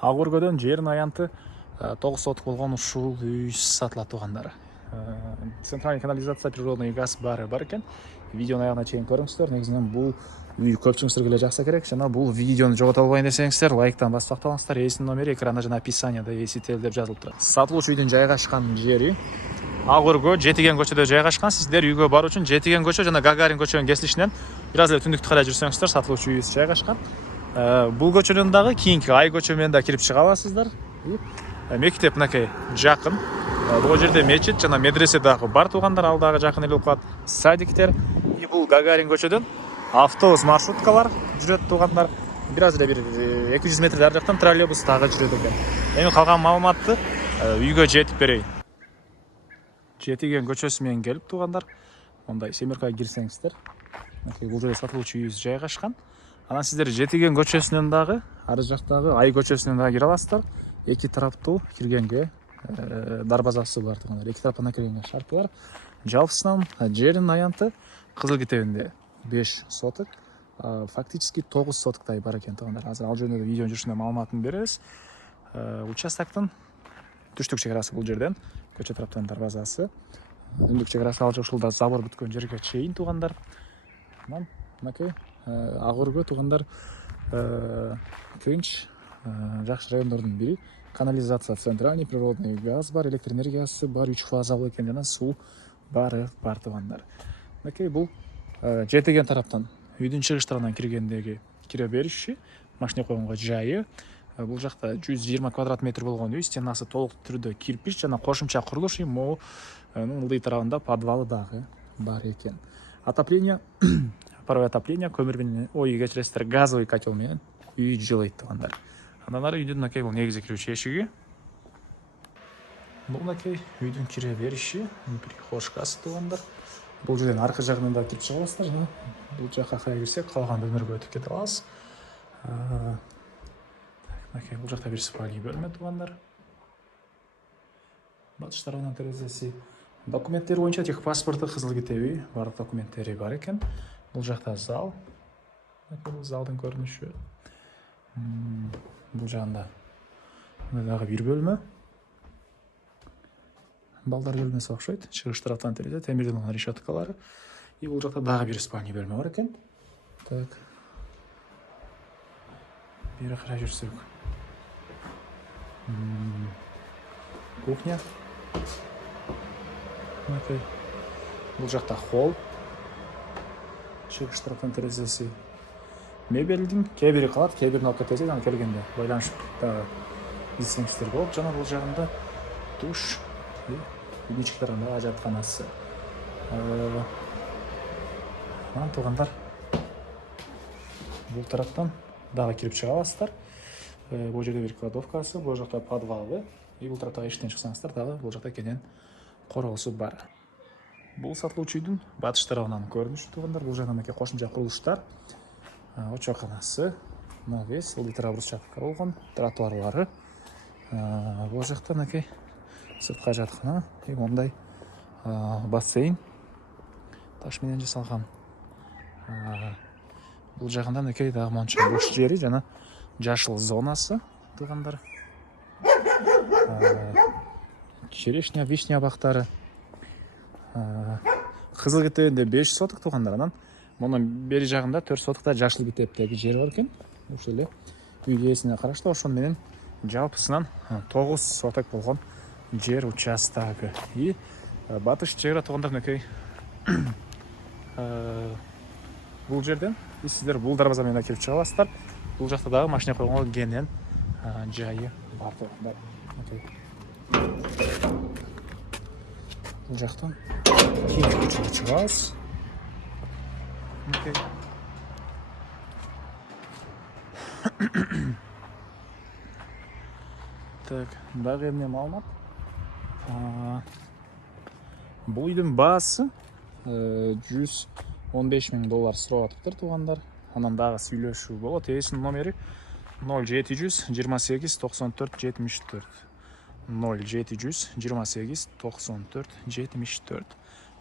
Ак өргөдөн жердин аянты 9 соток болгон ушул үй сатылат туугандар. Центральный канализация, природный газ бар экен. Видеону аягына чейин көрүңүздөр. Негизинен бул үй көпчүлүгүңүзгө эле жакса керек. Жана бул видеону жогото албайын десеңиздер, лайктан басып тактаңыздар. Эсинин номери экранда жана описанияда эсител деп жазылып турат. Сатылуучу үйдүн жайгашкан жери Ак өргө Жетиген көчөдө жайгашкан. Сиздер үйгө баруу үчүн Жетиген көчө жана Гагарин көчөнүн кесилишинен бир аз эле түндүктү карай жүрсөңүздөр сатылуучу үйүбүз жайгашкан. Бул көчөнүн дагы кийинки Ай көчө менен да кирип чыга аласыздар. Мектеп мынакей жакын. Бул жерде мечит жана медресе дагы бар туугандар, ал дагы жакын эле окуат. Садиктер. И бул Гагарин көчөдөн автобус маршруткалар жүрөт туугандар. Бир аз эле бир 200 метр ар жактан троллейбус дагы жүрөт экен. Эми калган маалыматты үйгө жетип берейин. Жетиген көчөсү менен келип туугандар. Мондай семеркага кирсеңиздер. Бул жерде сатылуучу үйүбүз жайгашкан. Анан сиздер Жетиген көчөсүнөн дагы ары жактагы Ай көчөсүнөн дагы кире аласыздар. Эки тараптуу киргенге дарбазасы бар туугандар. Эки тараптан киргенге шарты бар. Жалпысынан жердин аянты Кызыл Китебинде 5 соток, фактически 9 сотоктай бар экен туугандар. Азыр ал жөнүндө видеонун жүрүшүндө маалыматын беребиз. Участоктун түштүк чек бул жерден, көчө тараптан дарбазасы. Үндүк чек ал ушулда забор бүткөн жерге чейин туугандар. Анан мынакей Ак өргө туугандар тынч, жакшы райондордун бири. Канализация, центральный природный газ бар, электр энергиясы бар, 3 фазалуу экен жана суу бары бар туугандар. Мынакей бул Жетиген тараптан үйдүн чыгыш тарабынан киргендеги кире бериши, машина койгонго жайы. Бул жакта 120 квадрат метр болгон үй, стенасы толук түрдө кирпич жана кошумча курулуш, могу ылдый тарабында подвалы дагы бар экен. Отопление, паровое отопление, көмүр менен, кечиресиздер, газовый котел менен үй жылыйт туугандар. Андан ары үйдүн мынакей бул негизи кирүүчү эшиги. Бул мынакей үйдүн кире бериши, прихожкасы туугандар. Бул жерден аркы жагынан да кирип чыга аласыздар. Жана бул жакка кая кирсек, калган бөлмөлөргө өтүп кете алабыз. Мынакей бул жакта бир спальный бөлмө туугандар. Батыш тарабынан терезеси. Документтер боюнча техпаспорты, Кызыл Китеби, бардык документтери бар экен. Бул жакта зал. Бул залдын көрүнүшү. Бул жагында дагы бир бөлмө. Балдар бөлмөсү окшойт. Чыгыш тараптан терезе, темирден болгон решеткалары. И бул жакта дагы бир спальный бөлмө бар экен. Так. Бери карай жүрсөк. Кухня. Мынакей. Бул жакта холл. Чыгыш тараптан терезеси. Мебелдин кээ бири калат, кээ бирин алып кетесиз, анан келгенде байланышып дагы изсеңиздер болот. Жана бул жагында душ, үйдүн ички тарабында ажатканасы. Анан туугандар бул тараптан дагы кирип чыга аласыздар. Бул жерде бир кладовкасы, бул жакта подвалы. И бул тараптагы эшиктен чыксаңыздар дагы бул жакта кенен короосу бар. Бул сатылуучу үйдүн батыш тарабынан көрүнүшү туугандар. Бул жакта мынакей кошумча курулуштар. Очоканасы, навес, ылдый тарабы брусчатка болгон, тротуарлары. Бул жакта мынакей сыртка жаткана, мондай бассейн таш менен жасалган. Бул жагында мынакей дагы монча бош жери жана жашыл зонасы туугандар. Черешня, вишня бактары. Кызыл Китебинде 5 соток туугандар. Анан мунун бери жагында 4 сотокта Жашыл Китептеги жер бар экен. Ушул эле үй ээсине караштуу, ошон менен жалпысынан 9 соток болгон жер участогу. И батыш чегара туугандар мынакей бул жерден сиздер бул дарбаза менен кирип чыга аласыздар. Бул жакта дагы машина койгонго кенен жайы бар туугандар. Бул жактан кийинки көчөгө чыгабыз. Так, дагы эмне маалымат? Бул үйдүн баасы $115,000 сурап атыптыр туугандар. Анан дагы сүйлөшүү болот. Эсинин номери 0700 28 94 74. 0700 28 94 74.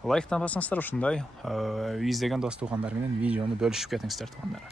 Лайктан басыңыздар, ушундай үй издеген дос туугандар менен видеону бөлүшүп кетиңиздер туугандар.